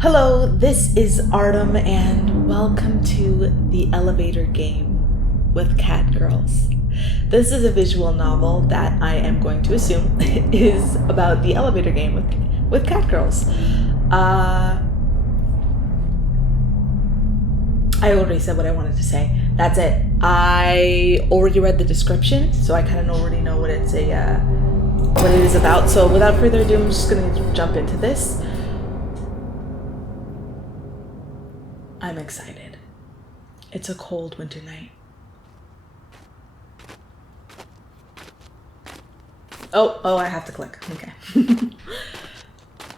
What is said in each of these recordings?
Hello, this is Artem, and welcome to The Elevator Game with Catgirls. This is a visual novel that I am going to assume is about the elevator game with Catgirls. I already said what I wanted to say. That's it. I already read the description, so I kind of already know what it is about. So without further ado, I'm just going to jump into this. I'm excited. It's a cold winter night. Oh, I have to click. Okay.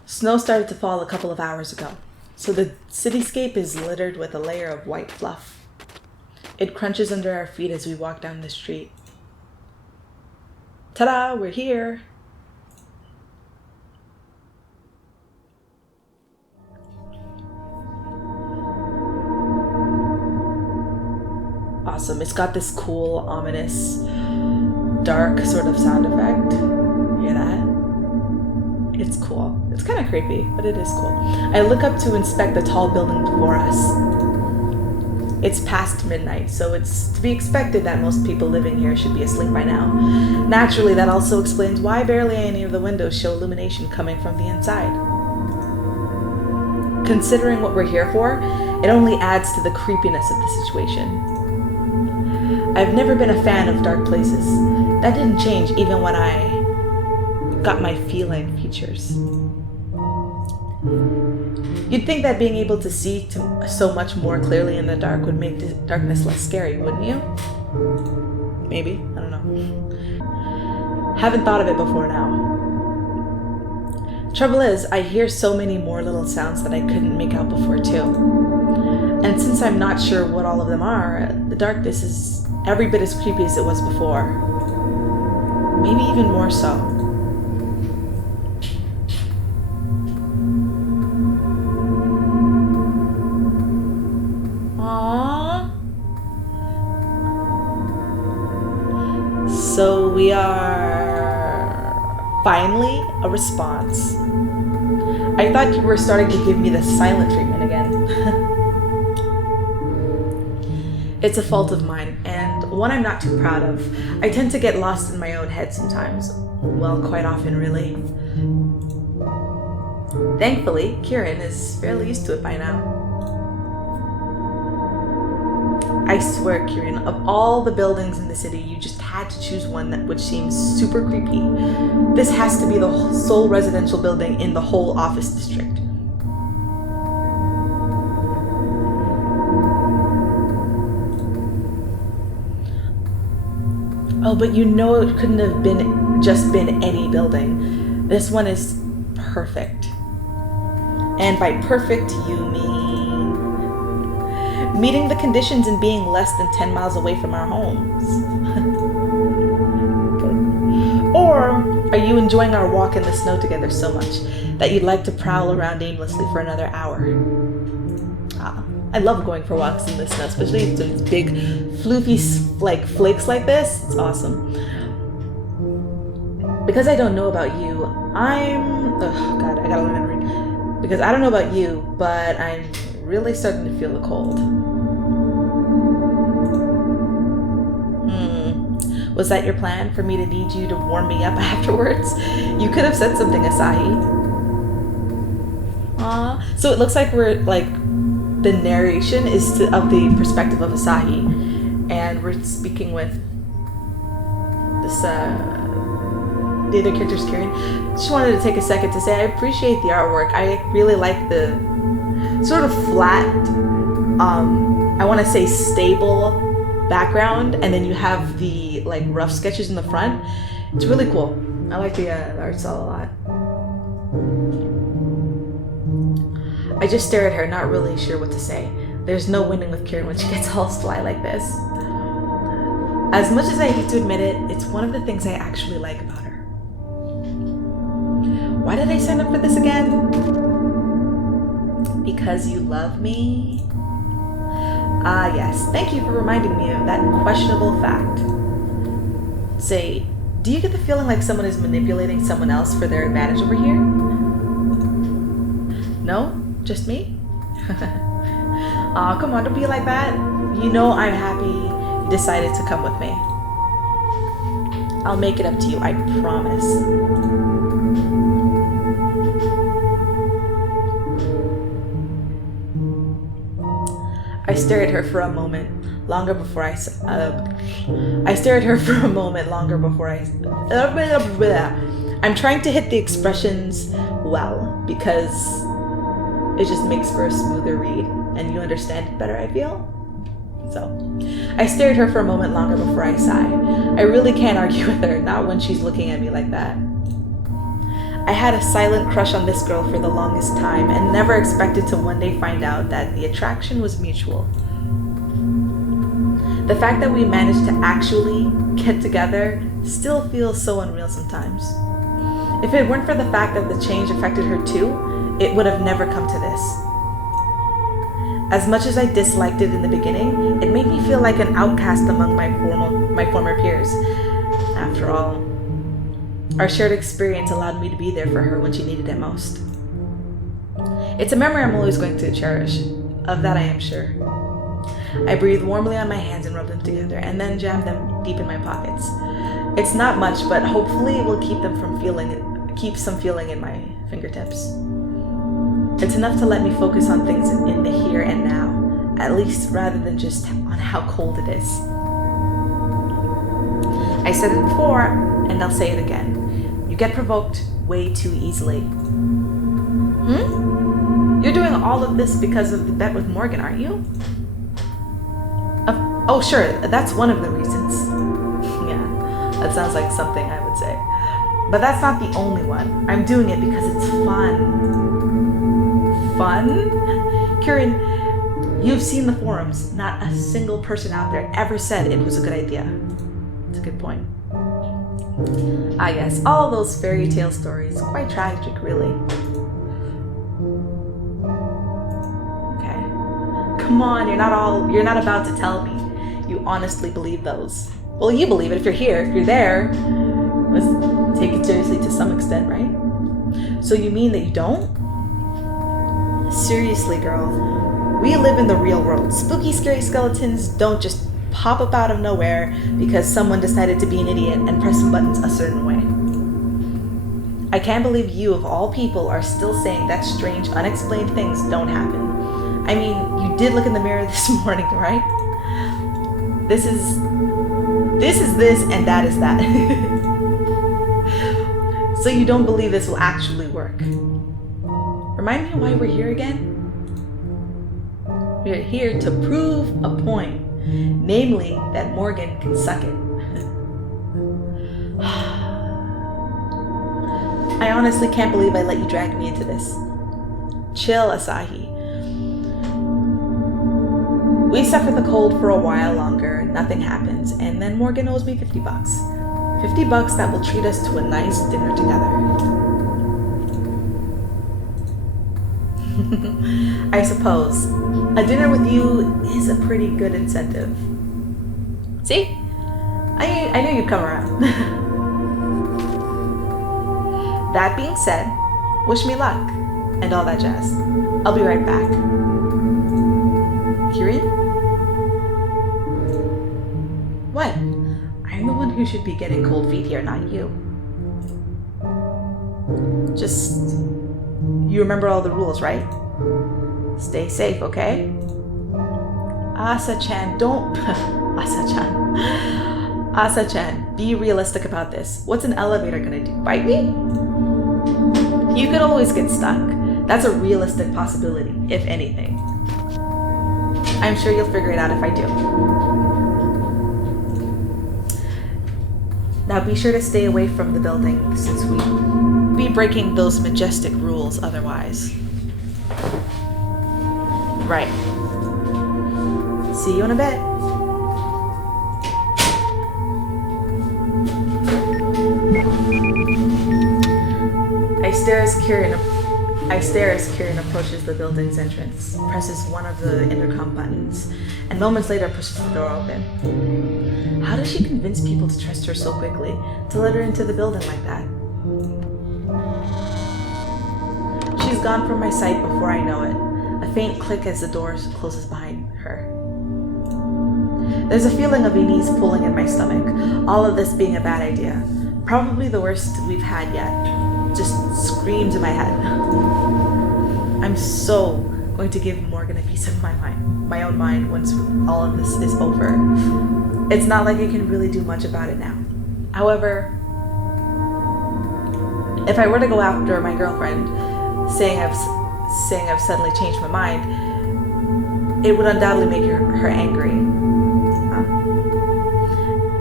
Snow started to fall a couple of hours ago, so the cityscape is littered with a layer of white fluff. It crunches under our feet as we walk down the street. Ta-da, we're here. Awesome. It's got this cool, ominous, dark sort of sound effect. Hear that? It's cool. It's kind of creepy, but it is cool. I look up to inspect the tall building before us. It's past midnight, so it's to be expected that most people living here should be asleep by now. Naturally, that also explains why barely any of the windows show illumination coming from the inside. Considering what we're here for, it only adds to the creepiness of the situation. I've never been a fan of dark places. That didn't change even when I got my feline features. You'd think that being able to see so much more clearly in the dark would make the darkness less scary, wouldn't you? Maybe, I don't know. Haven't thought of it before now. Trouble is, I hear so many more little sounds that I couldn't make out before too. And since I'm not sure what all of them are, the darkness is every bit as creepy as it was before. Maybe even more so. Aww. So we are finally a response. I thought you were starting to give me the silent treatment again. It's a fault of mine, and one I'm not too proud of. I tend to get lost in my own head sometimes. Well, quite often, really. Thankfully, Kieran is fairly used to it by now. I swear, Kieran, of all the buildings in the city, you just had to choose one which seems super creepy. This has to be the sole residential building in the whole office district. Oh, but you know it couldn't have just been any building. This one is perfect. And by perfect, you mean meeting the conditions and being less than 10 miles away from our homes. Or are you enjoying our walk in the snow together so much that you'd like to prowl around aimlessly for another hour? I love going for walks in the snow, especially these big floofy flakes like this. It's awesome. Because I don't know about you, oh god, I gotta learn how to read. Because I don't know about you, but I'm really starting to feel the cold. Was that your plan, for me to need you to warm me up afterwards? You could have said something, Asahi. So it looks like we're the narration is of the perspective of Asahi, and we're speaking with this the other character's Kieran. Just wanted to take a second to say I appreciate the artwork. I really like the sort of flat, I want to say stable background, and then you have the rough sketches in the front. It's really cool. I like the art style a lot. I just stare at her, not really sure what to say. There's no winning with Kieran when she gets all sly like this. As much as I hate to admit it, it's one of the things I actually like about her. Why did I sign up for this again? Because you love me? Ah, yes. Thank you for reminding me of that questionable fact. Say, do you get the feeling like someone is manipulating someone else for their advantage over here? No? Just me? Aw, come on, don't be like that. You know I'm happy you decided to come with me. I'll make it up to you, I promise. I stared at her for a moment longer before I I'm trying to hit the expressions well because it just makes for a smoother read and you understand it better, I feel. So, I stared at her for a moment longer before I sighed. I really can't argue with her, not when she's looking at me like that. I had a silent crush on this girl for the longest time and never expected to one day find out that the attraction was mutual. The fact that we managed to actually get together still feels so unreal sometimes. If it weren't for the fact that the change affected her too, it would have never come to this. As much as I disliked it in the beginning, it made me feel like an outcast among my former peers. After all, our shared experience allowed me to be there for her when she needed it most. It's a memory I'm always going to cherish. Of that I am sure. I breathed warmly on my hands and rubbed them together, and then jammed them deep in my pockets. It's not much, but hopefully it will keep some feeling in my fingertips. It's enough to let me focus on things in the here and now, at least rather than just on how cold it is. I said it before, and I'll say it again. You get provoked way too easily. You're doing all of this because of the bet with Morgan, aren't you? Oh, sure, that's one of the reasons. Yeah, that sounds like something I would say. But that's not the only one. I'm doing it because it's fun. Fun? Kieran, you've seen the forums. Not a single person out there ever said it was a good idea. It's a good point. Ah yes, all those fairy tale stories. Quite tragic, really. Okay. Come on, you're not about to tell me you honestly believe those. Well, you believe it if you're here. If you're there, let's take it seriously to some extent, right? So you mean that you don't? Seriously, girl. We live in the real world. Spooky, scary skeletons don't just pop up out of nowhere because someone decided to be an idiot and press some buttons a certain way. I can't believe you, of all people, are still saying that strange, unexplained things don't happen. I mean, you did look in the mirror this morning, right? This is this and that is that. So you don't believe this will actually work. Remind me why we're here again? We're here to prove a point. Namely, that Morgan can suck it. I honestly can't believe I let you drag me into this. Chill, Asahi. We suffer the cold for a while longer, nothing happens, and then Morgan owes me $50. $50 that will treat us to a nice dinner together. I suppose. A dinner with you is a pretty good incentive. See? I knew you'd come around. That being said, wish me luck and all that jazz. I'll be right back. Kieran? What? I'm the one who should be getting cold feet here, not you. Just... you remember all the rules, right? Stay safe, okay? Asa-chan, don't... Asa-chan. Asa-chan, be realistic about this. What's an elevator gonna do? Bite me? You could always get stuck. That's a realistic possibility, if anything. I'm sure you'll figure it out if I do. Now be sure to stay away from the building, since we'd be breaking those majestic rules otherwise. Right. See you in a bit. I stare as Kieran approaches the building's entrance, presses one of the intercom buttons, and moments later pushes the door open. How does she convince people to trust her so quickly, to let her into the building like that? She's gone from my sight before I know it. A faint click as the door closes behind her. There's a feeling of unease pulling in my stomach, all of this being a bad idea. Probably the worst we've had yet. Just screams in my head. I'm so going to give Morgan a piece of my own mind once all of this is over. It's not like I can really do much about it now. However, if I were to go after my girlfriend, saying I've suddenly changed my mind, it would undoubtedly make her angry.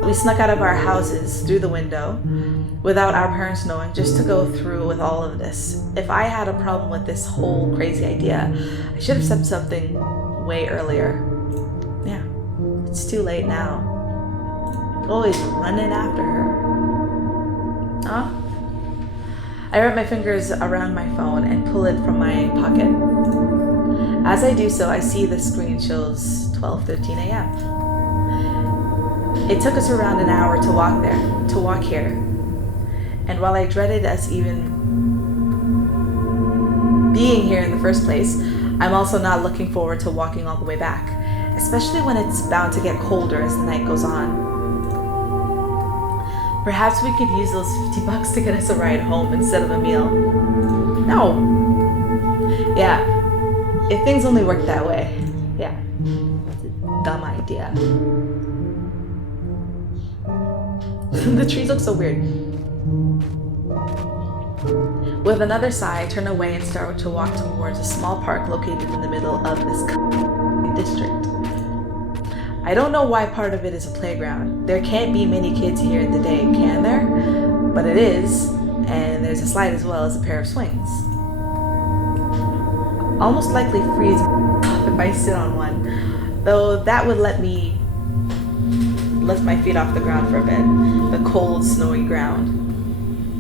We snuck out of our houses through the window without our parents knowing, just to go through with all of this. If I had a problem with this whole crazy idea, I should have said something way earlier. Yeah, it's too late now. Always running after her. Huh? I wrap my fingers around my phone and pull it from my pocket. As I do so, I see the screen shows 12:13 a.m. It took us around an hour to walk here. And while I dreaded us even being here in the first place, I'm also not looking forward to walking all the way back, especially when it's bound to get colder as the night goes on. Perhaps we could use those $50 to get us a ride home instead of a meal. No. Yeah, if things only worked that way. Yeah, it's a dumb idea. The trees look so weird. With another sigh, I turn away and start to walk towards a small park located in the middle of this district. I don't know why part of it is a playground. There can't be many kids here in the day, can there? But it is, and there's a slide as well as a pair of swings. Almost likely freeze if I sit on one, though that would let me lift my feet off the ground for a bit. The cold, snowy ground.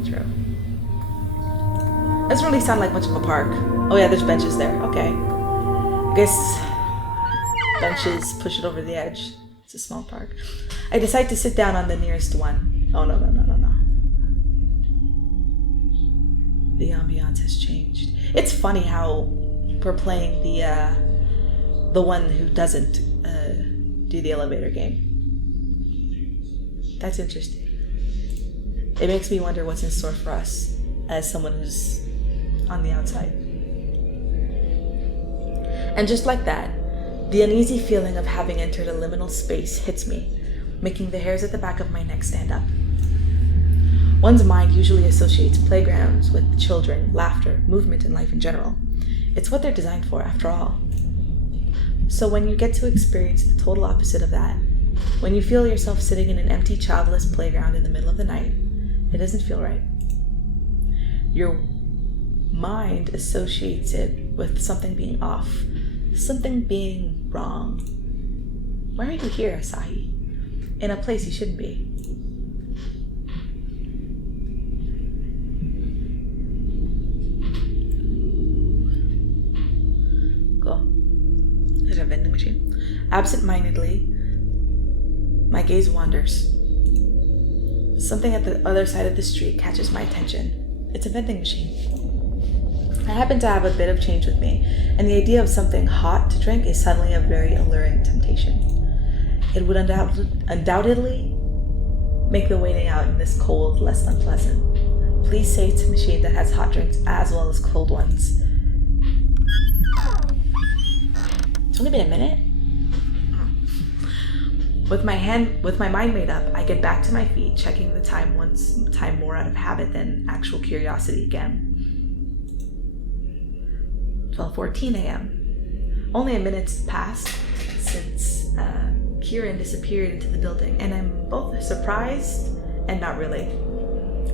True. Doesn't really sound like much of a park. Oh yeah, there's benches there. Okay. I guess benches push it over the edge. It's a small park. I decide to sit down on the nearest one. Oh, no. The ambiance has changed. It's funny how we're playing the one who doesn't do the elevator game. That's interesting. It makes me wonder what's in store for us as someone who's on the outside. And just like that, the uneasy feeling of having entered a liminal space hits me, making the hairs at the back of my neck stand up. One's mind usually associates playgrounds with children, laughter, movement, and life in general. It's what they're designed for, after all. So when you get to experience the total opposite of that, when you feel yourself sitting in an empty, childless playground in the middle of the night, it doesn't feel right. Your mind associates it with something being off, something being wrong. Why are you here, Asahi? In a place you shouldn't be. Cool. There's a vending machine. Absent-mindedly, my gaze wanders. Something at the other side of the street catches my attention. It's a vending machine. I happen to have a bit of change with me, and the idea of something hot to drink is suddenly a very alluring temptation. It would undoubtedly make the waiting out in this cold less unpleasant. Please say it's a machine that has hot drinks as well as cold ones. It's only been a minute? With my mind made up, I get back to my feet, checking the time more out of habit than actual curiosity again. 12:14 a.m. Only a minute's passed since Kieran disappeared into the building, and I'm both surprised and not really.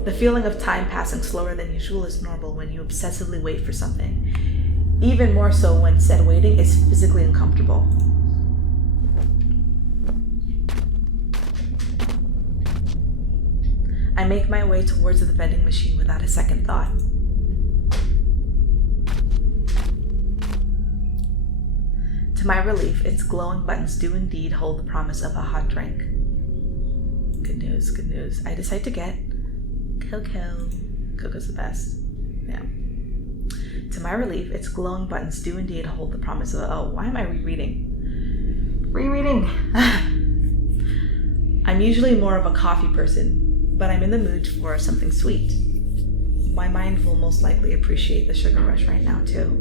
The feeling of time passing slower than usual is normal when you obsessively wait for something. Even more so when said waiting is physically uncomfortable. I make my way towards the vending machine without a second thought. To my relief, its glowing buttons do indeed hold the promise of a hot drink. Good news, good news. I decide to get Coco's the best. Yeah. To my relief, its glowing buttons do indeed hold the promise of, oh, why am I rereading? Rereading! I'm usually more of a coffee person, but I'm in the mood for something sweet. My mind will most likely appreciate the sugar rush right now, too.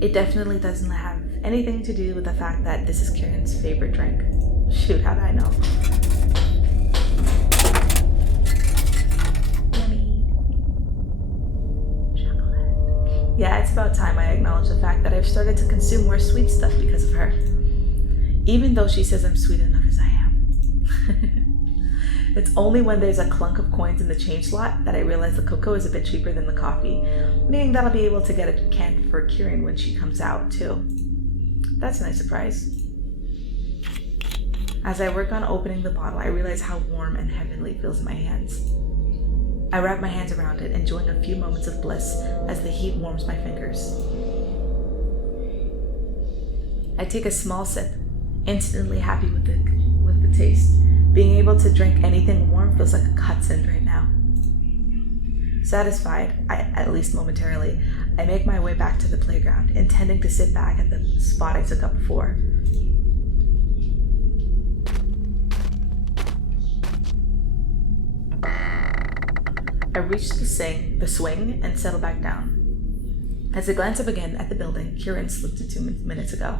It definitely doesn't have anything to do with the fact that this is Kieran's favorite drink. Shoot, how did I know? Yummy. Chocolate. Yeah, it's about time I acknowledge the fact that I've started to consume more sweet stuff because of her. Even though she says I'm sweet enough as I am. It's only when there's a clunk of coins in the change slot that I realize the cocoa is a bit cheaper than the coffee, meaning that I'll be able to get a can for Kieran when she comes out, too. That's a nice surprise. As I work on opening the bottle, I realize how warm and heavenly it feels in my hands. I wrap my hands around it, enjoying a few moments of bliss as the heat warms my fingers. I take a small sip, instantly happy with the taste. Being able to drink anything warm feels like a godsend right now. Satisfied, at least momentarily, I make my way back to the playground, intending to sit back at the spot I took up before. I reach the swing and settle back down. As I glance up again at the building Kieran slipped into 2 minutes ago.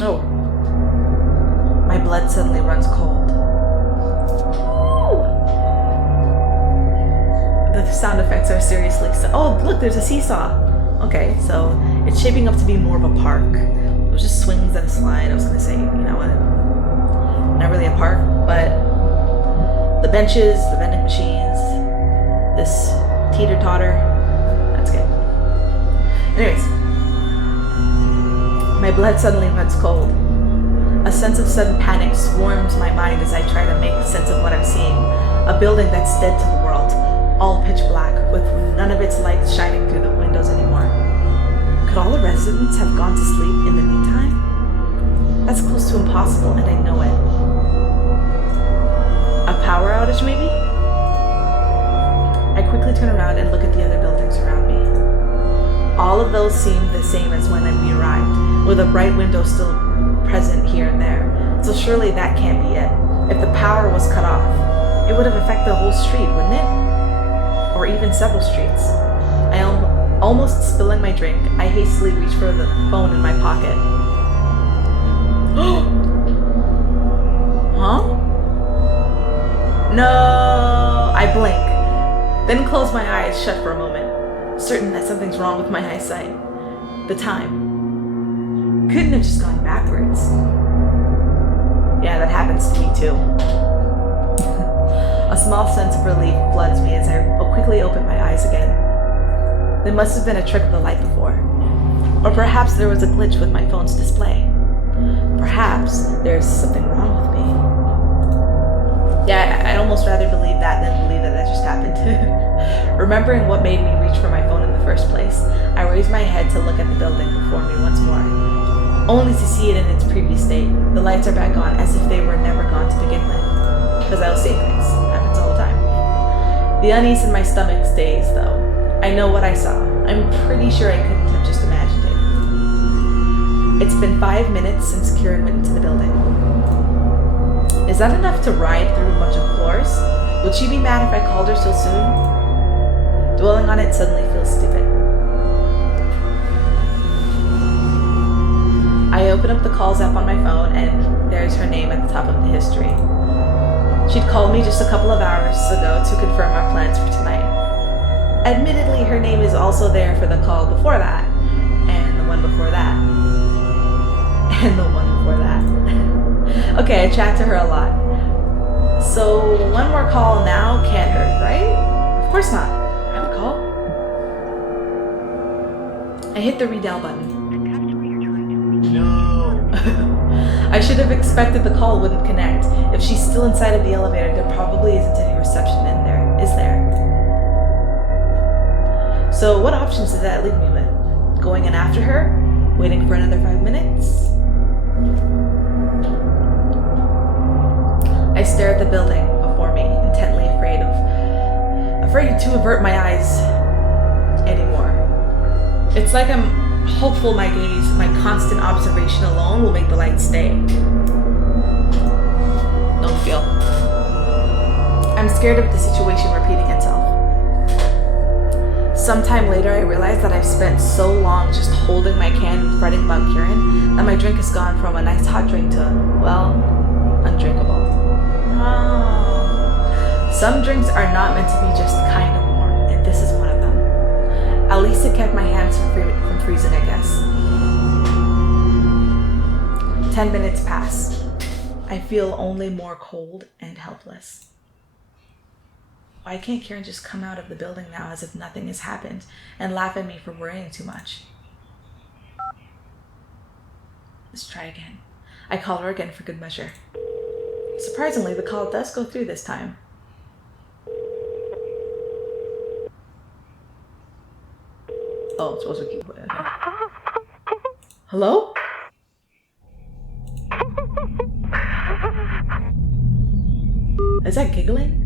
Oh. My blood suddenly runs cold. Ooh. The sound effects are seriously so. Oh, look, there's a seesaw. Okay, so it's shaping up to be more of a park. It was just swings and a slide. I was gonna say, you know what? Not really a park, but the benches, the vending machines, this teeter-totter. That's good. Anyways. My blood suddenly runs cold. A sense of sudden panic swarms my mind as I try to make sense of what I'm seeing. A building that's dead to the world, all pitch black, with none of its lights shining through the windows anymore. Could all the residents have gone to sleep in the meantime? That's close to impossible, and I know it. A power outage, maybe? I quickly turn around and look at the other buildings around me. All of those seem the same as when we arrived, with a bright window still present here and there. So surely that can't be it. If the power was cut off, it would have affected the whole street, wouldn't it? Or even several streets. I am almost spilling my drink. I hastily reach for the phone in my pocket. Huh? No! I blink, then close my eyes shut for a moment, certain that something's wrong with my eyesight. The time couldn't have just gone backwards. Yeah, that happens to me too. A small sense of relief floods me as I quickly open my eyes again. There must have been a trick of the light before. Or perhaps there was a glitch with my phone's display. Perhaps there's something wrong with me. Yeah, I'd almost rather believe that than believe that just happened. Remembering what made me reach for my phone in the first place, I raise my head to look at the building before me once more, only to see it in its previous state. The lights are back on as if they were never gone to begin with. Because I was saying things. Happens all the time. The unease in my stomach stays, though. I know what I saw. I'm pretty sure I couldn't have just imagined it. It's been 5 minutes since Kieran went into the building. Is that enough to ride through a bunch of floors? Would she be mad if I called her so soon? Dwelling on it suddenly feels stupid. I open up the calls app on my phone and there's her name at the top of the history. She'd called me just a couple of hours ago to confirm our plans for tonight. Admittedly, her name is also there for the call before that, and the one before that, and the one before that. Okay, I chat to her a lot. So, one more call now can't hurt, right? Of course not. I have a call. I hit the redial button. No. I should have expected the call wouldn't connect. If she's still inside of the elevator, there probably isn't any reception in there, is there? So what options does that leave me with? Going in after her? Waiting for another 5 minutes? I stare at the building before me, intently afraid of afraid to avert my eyes anymore. It's like I'm hopeful my gaze, my constant observation alone will make the light stay. Don't feel. I'm scared of the situation repeating itself. Sometime later, I realized that I've spent so long just holding my can and fretting about Kieran that my drink has gone from a nice hot drink to, well, undrinkable. Some drinks are not meant to be just kind of warm, and this is one of them. At least it kept my hands from freezing, I guess. 10 minutes pass. I feel only more cold and helpless. Why can't Kieran just come out of the building now as if nothing has happened and laugh at me for worrying too much? Let's try again. I call her again for good measure. Surprisingly, the call does go through this time. Oh, I'm supposed to keep it. Okay. Hello? Is that giggling?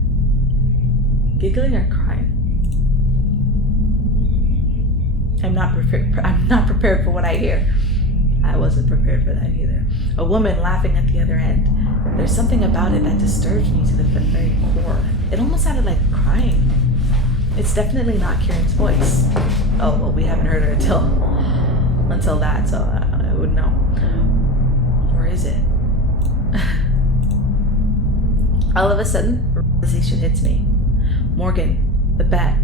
Giggling or crying? I'm not prepared for what I hear. I wasn't prepared for that either. A woman laughing at the other end. There's something about it that disturbs me to the very core. It almost sounded like crying. It's definitely not Kieran's voice. Oh, well, we haven't heard her until that, so I wouldn't know. Or is it? All of a sudden, realization hits me. Morgan, the bet,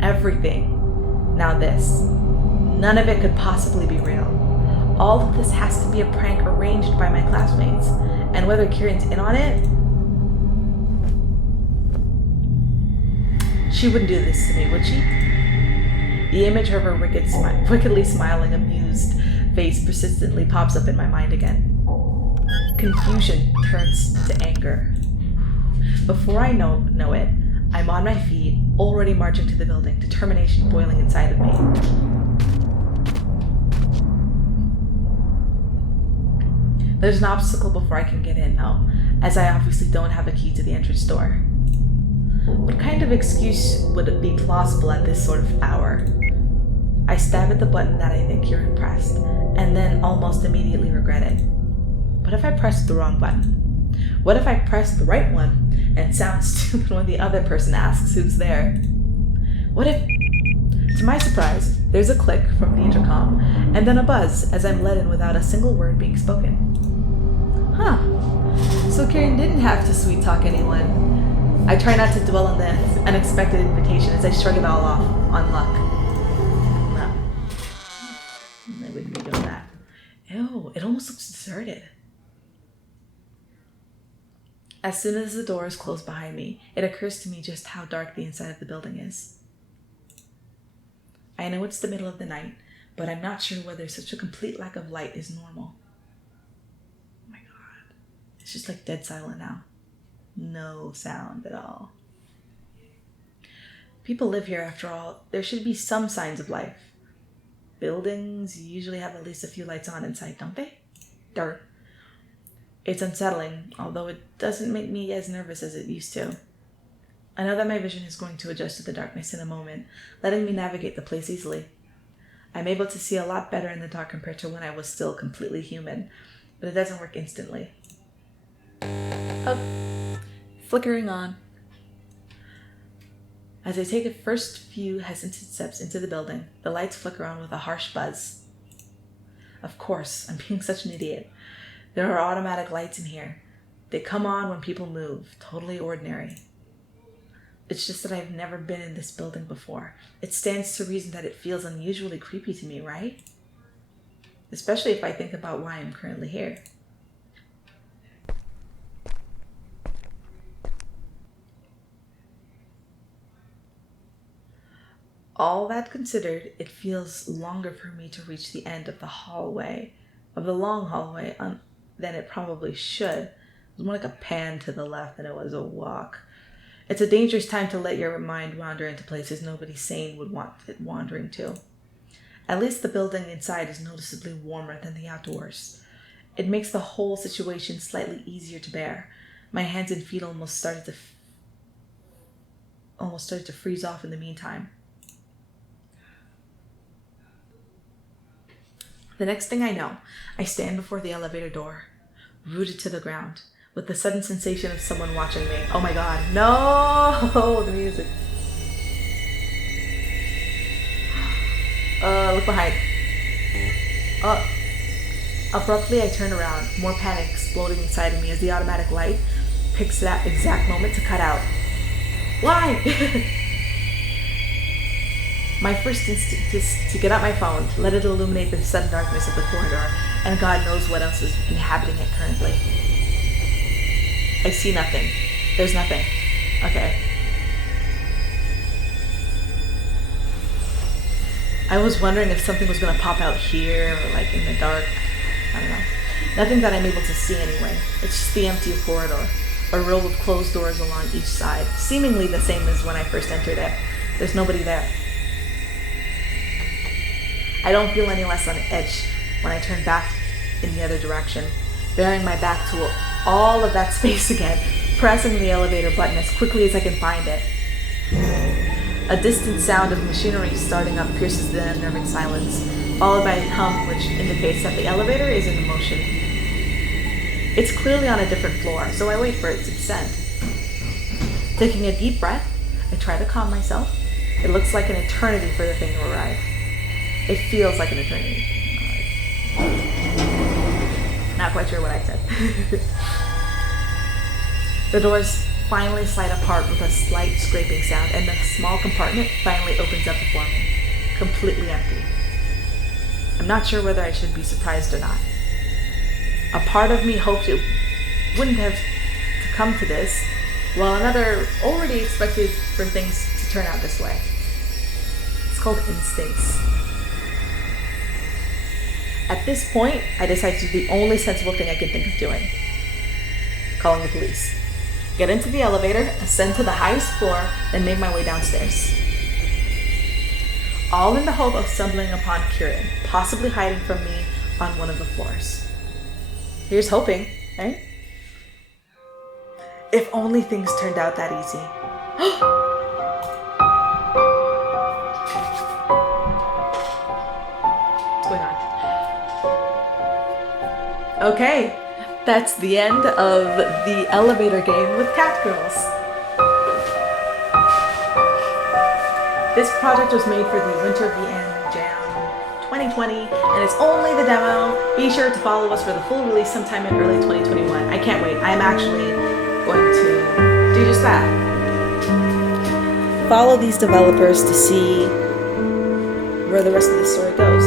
everything. Now this. None of it could possibly be real. All of this has to be a prank arranged by my classmates. And whether Kieran's in on it, she wouldn't do this to me, would she? The image of her wickedly smiling, amused face persistently pops up in my mind again. Confusion turns to anger. Before I know it, I'm on my feet, already marching to the building, determination boiling inside of me. There's an obstacle before I can get in, though, as I obviously don't have a key to the entrance door. What kind of excuse would it be plausible at this sort of hour? I stab at the button that I think Kieran pressed, and then almost immediately regret it. What if I pressed the wrong button? What if I pressed the right one and sound stupid when the other person asks who's there? What if, to my surprise, there's a click from the intercom, and then a buzz as I'm let in without a single word being spoken. Huh. So Kieran didn't have to sweet talk anyone. I try not to dwell on the unexpected invitation as I shrug it all off on luck. No. I wouldn't be doing that. Ew, it almost looks deserted. As soon as the doors close behind me, it occurs to me just how dark the inside of the building is. I know it's the middle of the night, but I'm not sure whether such a complete lack of light is normal. Oh my god. It's just like dead silent now. No sound at all. People live here after all. There should be some signs of life. Buildings usually have at least a few lights on inside, don't they? Dark. It's unsettling, although it doesn't make me as nervous as it used to. I know that my vision is going to adjust to the darkness in a moment, letting me navigate the place easily. I'm able to see a lot better in the dark compared to when I was still completely human, but it doesn't work instantly. Oh, flickering on. As I take the first few hesitant steps into the building, the lights flicker on with a harsh buzz. Of course, I'm being such an idiot. There are automatic lights in here. They come on when people move, totally ordinary. It's just that I've never been in this building before. It stands to reason that it feels unusually creepy to me, right? Especially if I think about why I'm currently here. All that considered, it feels longer for me to reach the end of the long hallway, than it probably should. It was more like a pan to the left than it was a walk. It's a dangerous time to let your mind wander into places nobody sane would want it wandering to. At least the building inside is noticeably warmer than the outdoors. It makes the whole situation slightly easier to bear. My hands and feet almost started to almost started to freeze off in the meantime. The next thing I know, I stand before the elevator door, rooted to the ground, with the sudden sensation of someone watching me. Oh my god, no! The music. Look behind. Abruptly, I turn around, more panic exploding inside of me as the automatic light picks that exact moment to cut out. Why? My first instinct is to get out my phone, let it illuminate the sudden darkness of the corridor, and God knows what else is inhabiting it currently. I see nothing. There's nothing. Okay. I was wondering if something was gonna pop out here, or like in the dark. I don't know. Nothing that I'm able to see anyway. It's just the empty corridor, a row of closed doors along each side, seemingly the same as when I first entered it. There's nobody there. I don't feel any less on edge when I turn back in the other direction, bearing my back to all of that space again, pressing the elevator button as quickly as I can find it. A distant sound of machinery starting up pierces the unnerving silence, followed by a hum which indicates that the elevator is in motion. It's clearly on a different floor, so I wait for it to descend. Taking a deep breath, I try to calm myself. It looks like an eternity for the thing to arrive. It feels like an eternity. Not quite sure what I said. The doors finally slide apart with a slight scraping sound, and the small compartment finally opens up before me, completely empty. I'm not sure whether I should be surprised or not. A part of me hoped it wouldn't have to come to this, while another already expected for things to turn out this way. It's called instincts. At this point, I decide to do the only sensible thing I can think of doing. Calling the police. Get into the elevator, ascend to the highest floor, then make my way downstairs. All in the hope of stumbling upon Kieran, possibly hiding from me on one of the floors. Here's hoping, right? If only things turned out that easy. What's going on? Okay, that's the end of the elevator game with Catgirls. This project was made for the Winter VM Jam 2020, and it's only the demo. Be sure to follow us for the full release sometime in early 2021. I can't wait. I'm actually going to do just that. Follow these developers to see where the rest of the story goes.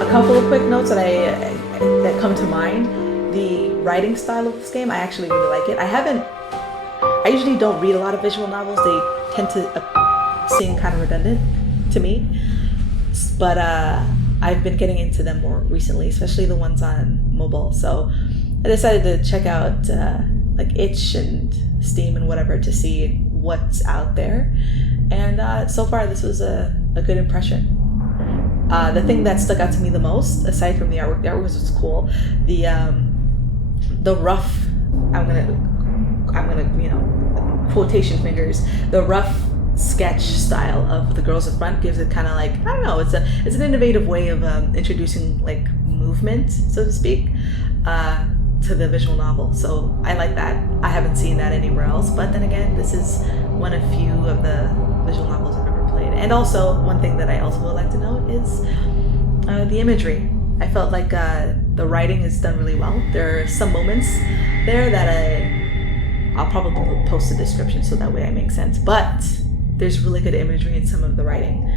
A couple of quick notes that come to mind. The writing style of this game, I actually really like it. I usually don't read a lot of visual novels. They tend to seem kind of redundant to me. But I've been getting into them more recently, especially the ones on mobile. So I decided to check out like Itch and Steam and whatever to see what's out there. And so far, this was a good impression. The thing that stuck out to me the most, aside from the artwork was cool. The rough, I'm gonna quotation fingers, the rough sketch style of the girls in front gives it kind of like, I don't know, it's an innovative way of introducing like movement, so to speak, to the visual novel. So I like that. I haven't seen that anywhere else, but then again, this is one of few of the visual novels I've ever played. And also, one thing that I also would like to note is the imagery. I felt like the writing is done really well. There are some moments there that I'll probably post a description so that way I make sense. But there's really good imagery in some of the writing.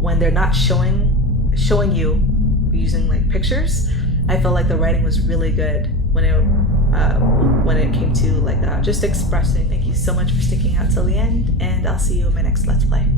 When they're not showing you using like pictures, I felt like the writing was really good when it came to like just expressing. Thank you so much for sticking out till the end, and I'll see you in my next Let's Play.